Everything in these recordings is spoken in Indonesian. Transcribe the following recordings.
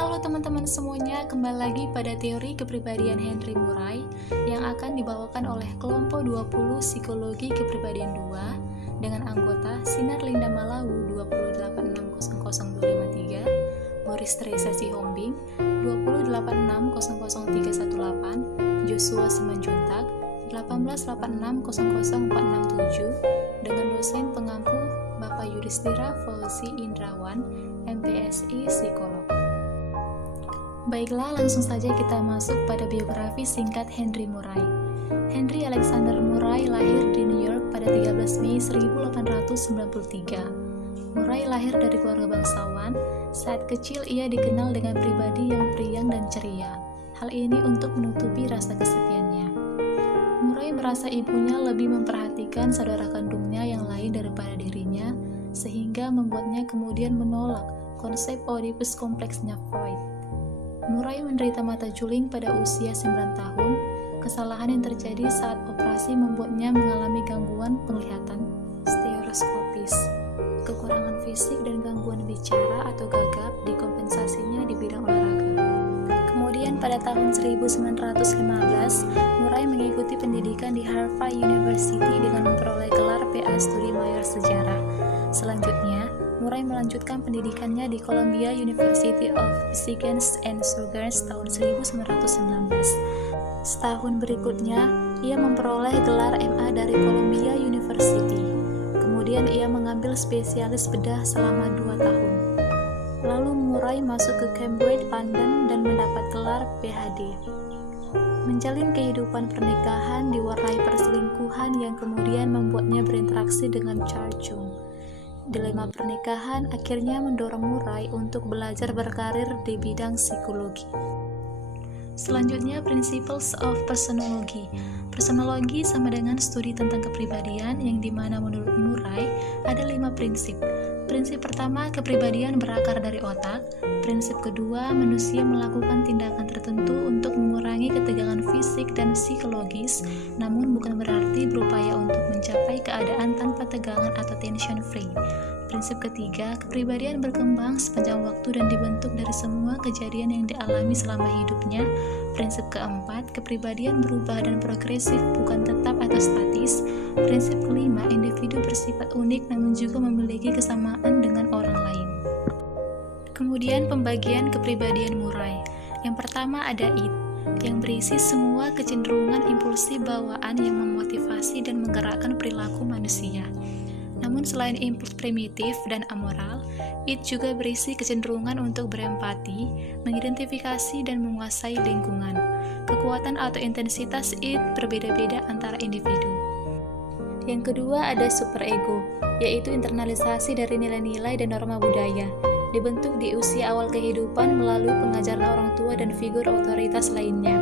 Halo teman-teman semuanya, kembali lagi pada teori kepribadian Henry Murray yang akan dibawakan oleh kelompok 20 Psikologi Kepribadian 2 dengan anggota Sinar Linda Malawu 208600253, Boris Teresa Sihombing 208600318, Joshua Simanjuntak 188600467 dengan dosen pengampu Bapak Yudhistira Fauzi Indrawan, MPSI Psikolog. Baiklah, langsung saja kita masuk pada biografi singkat Henry Murray. Henry Alexander Murray lahir di New York pada 13 Mei 1893. Murray lahir dari keluarga bangsawan. Saat kecil ia dikenal dengan pribadi yang periang dan ceria. Hal ini untuk menutupi rasa kesepiannya. Murray merasa ibunya lebih memperhatikan saudara kandungnya yang lain daripada dirinya, sehingga membuatnya kemudian menolak konsep Oedipus kompleksnya Freud. Murray menderita mata juling pada usia 9 tahun. Kesalahan yang terjadi saat operasi membuatnya mengalami gangguan penglihatan stereoskopis, kekurangan fisik dan gangguan bicara atau gagap dikompensasinya di bidang olahraga. Kemudian pada tahun 1915, Murray mengikuti pendidikan di Harvard University dengan memperoleh gelar PA Studi Mayor Sejarah. Selanjutnya, Murray melanjutkan pendidikannya di Columbia University of Michigan and Surgeons tahun 1919. Setahun berikutnya, ia memperoleh gelar MA dari Columbia University. Kemudian ia mengambil spesialis bedah selama 2 tahun. Lalu Murray masuk ke Cambridge, London dan mendapat gelar PhD. Menjalin kehidupan pernikahan diwarnai perselingkuhan yang kemudian membuatnya berinteraksi dengan Charles Jung. Dilema pernikahan akhirnya mendorong Murray untuk belajar berkarir di bidang psikologi. Selanjutnya, Principles of Personology. Personologi sama dengan studi tentang kepribadian yang dimana menurut Murray ada 5 prinsip. Prinsip pertama, kepribadian berakar dari otak. Prinsip kedua, manusia melakukan tindakan tertentu untuk mengurangi ketegangan fisik dan psikologis, namun bukan berarti berupaya untuk mencapai keadaan tanpa tegangan atau tension free. Prinsip ketiga, kepribadian berkembang sepanjang waktu dan dibentuk dari semua kejadian yang dialami selama hidupnya. Prinsip keempat, kepribadian berubah dan progresif, bukan tetap atau statis. Prinsip kelima, individu bersifat unik namun juga memiliki kesamaan dengan orang lain. Kemudian pembagian kepribadian Murray. Yang pertama ada id, yang berisi semua kecenderungan impulsif bawaan yang memotivasi dan menggerakkan perilaku manusia. Namun selain impuls primitif dan amoral, id juga berisi kecenderungan untuk berempati, mengidentifikasi dan menguasai lingkungan. Kekuatan atau intensitas id berbeda-beda antara individu. Yang kedua ada superego, yaitu internalisasi dari nilai-nilai dan norma budaya, dibentuk di usia awal kehidupan melalui pengajaran orang tua dan figur otoritas lainnya.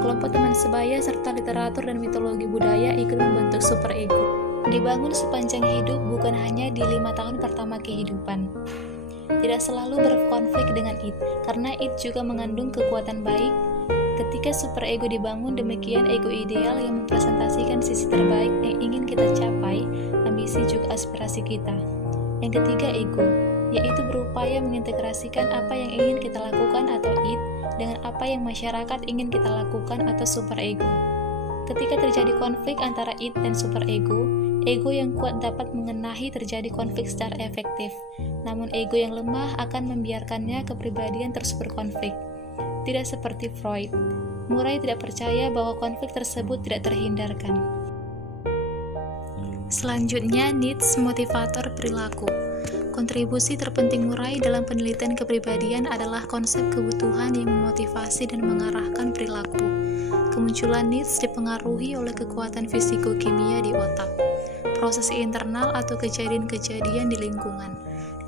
Kelompok teman sebaya serta literatur dan mitologi budaya ikut membentuk superego. Dibangun sepanjang hidup, bukan hanya di 5 tahun pertama kehidupan. Tidak selalu berkonflik dengan id, karena id juga mengandung kekuatan baik. Ketika superego dibangun, demikian ego ideal yang mempresentasikan sisi terbaik yang ingin kita capai, ambisi juga aspirasi kita. Yang ketiga ego, yaitu berupaya mengintegrasikan apa yang ingin kita lakukan atau id dengan apa yang masyarakat ingin kita lakukan atau superego. Ketika terjadi konflik antara id dan superego, ego yang kuat dapat mengenahi terjadi konflik secara efektif, namun ego yang lemah akan membiarkannya kepribadian terus berkonflik. Tidak seperti Freud, Murray tidak percaya bahwa konflik tersebut tidak terhindarkan. Selanjutnya, needs motivator perilaku. Kontribusi terpenting Murray dalam penelitian kepribadian adalah konsep kebutuhan yang memotivasi dan mengarahkan perilaku. Kemunculan needs dipengaruhi oleh kekuatan fisiko-kimia di otak, proses internal atau kejadian-kejadian di lingkungan.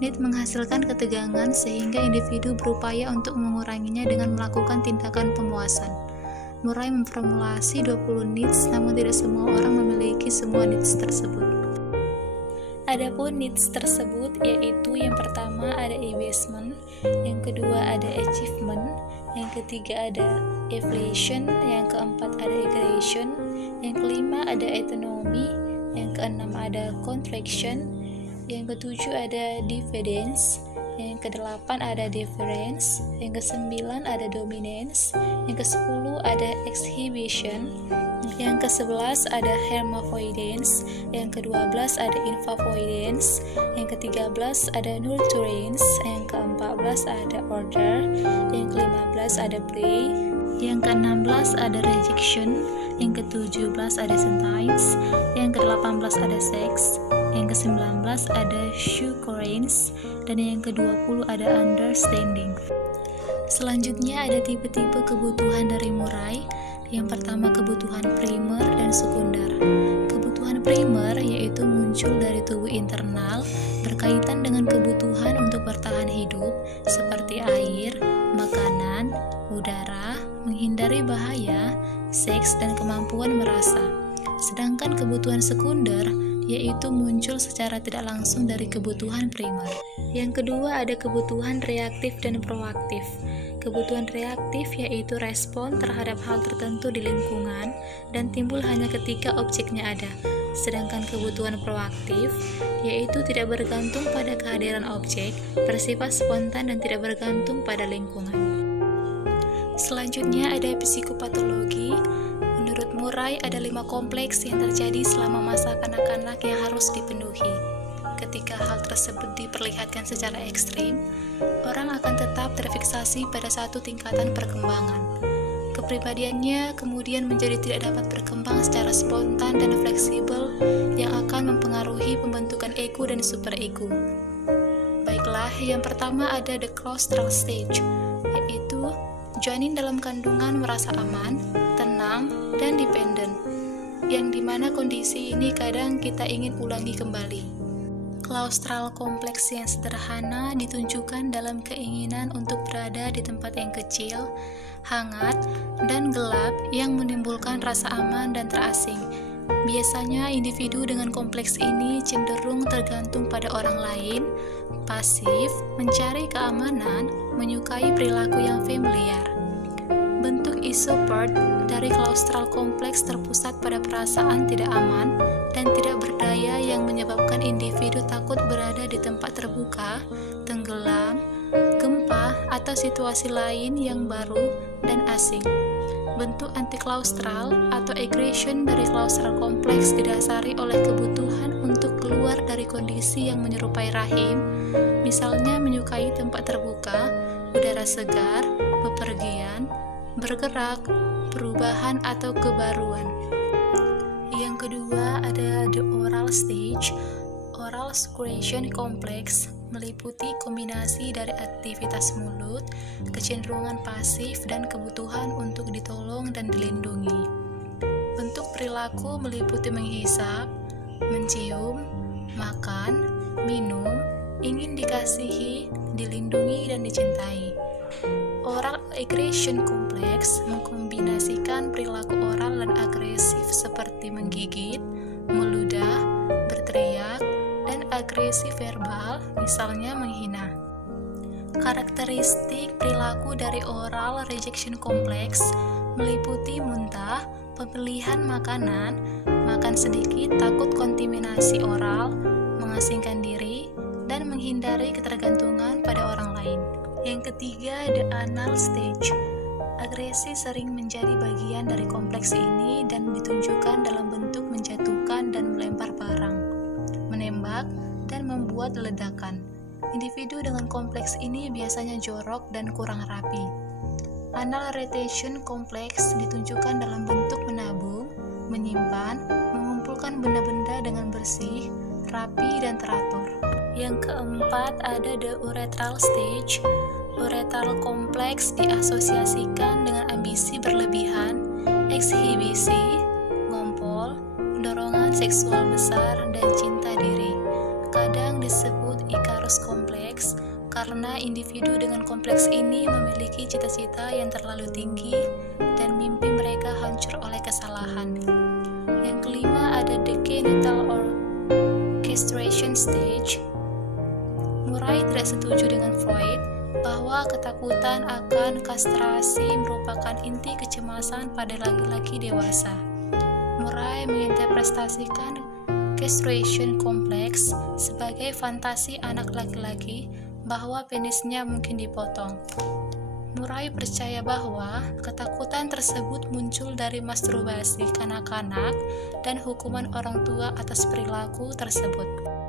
Need menghasilkan ketegangan sehingga individu berupaya untuk menguranginya dengan melakukan tindakan pemuasan. Murray memformulasi 20 needs, namun tidak semua orang memiliki semua needs tersebut. Adapun needs tersebut yaitu yang pertama ada abasement, yang kedua ada achievement, yang ketiga ada affiliation, yang keempat ada aggression, yang kelima ada autonomy, yang keenam ada contraction, yang ketujuh ada dividends, yang ke-8 ada deference, yang ke-9 ada dominance, yang ke-10 ada exhibition, yang ke-11 ada hermaphrodites, yang ke-12 ada infavoidance, yang ke-13 ada nurturance, yang ke-14 ada order, yang ke-15 ada play, yang ke-16 ada rejection, yang ke-17 ada sentience, yang ke-18 ada sex, yang ke-19 ada succurrence, dan yang ke-20 ada understanding. Selanjutnya ada tipe-tipe kebutuhan dari Murray. Yang pertama kebutuhan primer dan sekunder. Kebutuhan primer yaitu muncul dari tubuh internal berkaitan dengan kebutuhan untuk bertahan hidup seperti air, makanan, udara, menghindari bahaya, seks, dan kemampuan merasa. Sedangkan kebutuhan sekunder yaitu muncul secara tidak langsung dari kebutuhan primer. Yang kedua ada kebutuhan reaktif dan proaktif. Kebutuhan reaktif yaitu respon terhadap hal tertentu di lingkungan dan timbul hanya ketika objeknya ada. Sedangkan kebutuhan proaktif yaitu tidak bergantung pada kehadiran objek, bersifat spontan dan tidak bergantung pada lingkungan. Selanjutnya ada psikopatologi. Menurut Murray ada 5 kompleks yang terjadi selama masa kanak-kanak yang harus dipenuhi. Ketika hal tersebut diperlihatkan secara ekstrim, orang akan tetap terfiksasi pada satu tingkatan perkembangan. Kepribadiannya kemudian menjadi tidak dapat berkembang secara spontan dan fleksibel yang akan mempengaruhi pembentukan ego dan superego. Baiklah, yang pertama ada the claustral stage, yaitu janin dalam kandungan merasa aman, tenang, dan dependen, yang dimana kondisi ini kadang kita ingin ulangi kembali. Claustral kompleks yang sederhana ditunjukkan dalam keinginan untuk berada di tempat yang kecil, hangat, dan gelap yang menimbulkan rasa aman dan terasing. Biasanya individu dengan kompleks ini cenderung tergantung pada orang lain, pasif, mencari keamanan, menyukai perilaku yang familiar. Bentuk isopart dari claustral kompleks terpusat pada perasaan tidak aman dan tidak berdaya yang menyebabkan individu takut berada di tempat terbuka, tenggelam, gempa, atau situasi lain yang baru dan asing. Bentuk antiklaustral atau aggression dari claustral kompleks didasari oleh kebutuhan untuk keluar dari kondisi yang menyerupai rahim, misalnya menyukai tempat terbuka, udara segar, bepergian, bergerak, perubahan atau kebaruan. Yang kedua ada the oral stage. Oral secretion complex meliputi kombinasi dari aktivitas mulut, kecenderungan pasif, dan kebutuhan untuk ditolong dan dilindungi. Bentuk perilaku meliputi menghisap, mencium, makan, minum, ingin dikasihi, dilindungi, dan dicintai. Oral aggression complex mengkombinasikan perilaku oral dan agresif seperti menggigit, meludah, berteriak, dan agresi verbal, misalnya menghina. Karakteristik perilaku dari oral rejection complex meliputi muntah, pemilihan makanan, makan sedikit, takut kontaminasi oral, mengasingkan diri, dan menghindari ketergantungan pada orang lain. Yang ketiga, the anal stage. Agresi sering menjadi bagian dari kompleks ini dan ditunjukkan dalam bentuk menjatuhkan dan melempar barang, menembak, dan membuat ledakan. Individu dengan kompleks ini biasanya jorok dan kurang rapi. Anal retention kompleks ditunjukkan dalam bentuk menabung, menyimpan, mengumpulkan benda-benda dengan bersih, rapi, dan teratur. Yang keempat ada the urethral stage. Urethral kompleks diasosiasikan dengan ambisi berlebihan, ekshibisi, ngompol, dorongan seksual besar, dan cinta diri. Kadang disebut Icarus kompleks karena individu dengan kompleks ini memiliki cita-cita yang terlalu tinggi dan mimpi mereka hancur oleh kesalahan. Yang kelima ada the genital or castration stage. Murray tidak setuju dengan Freud bahwa ketakutan akan kastrasi merupakan inti kecemasan pada laki-laki dewasa. Murray menginterpretasikan castration kompleks sebagai fantasi anak laki-laki bahwa penisnya mungkin dipotong. Murray percaya bahwa ketakutan tersebut muncul dari masturbasi kanak-kanak dan hukuman orang tua atas perilaku tersebut.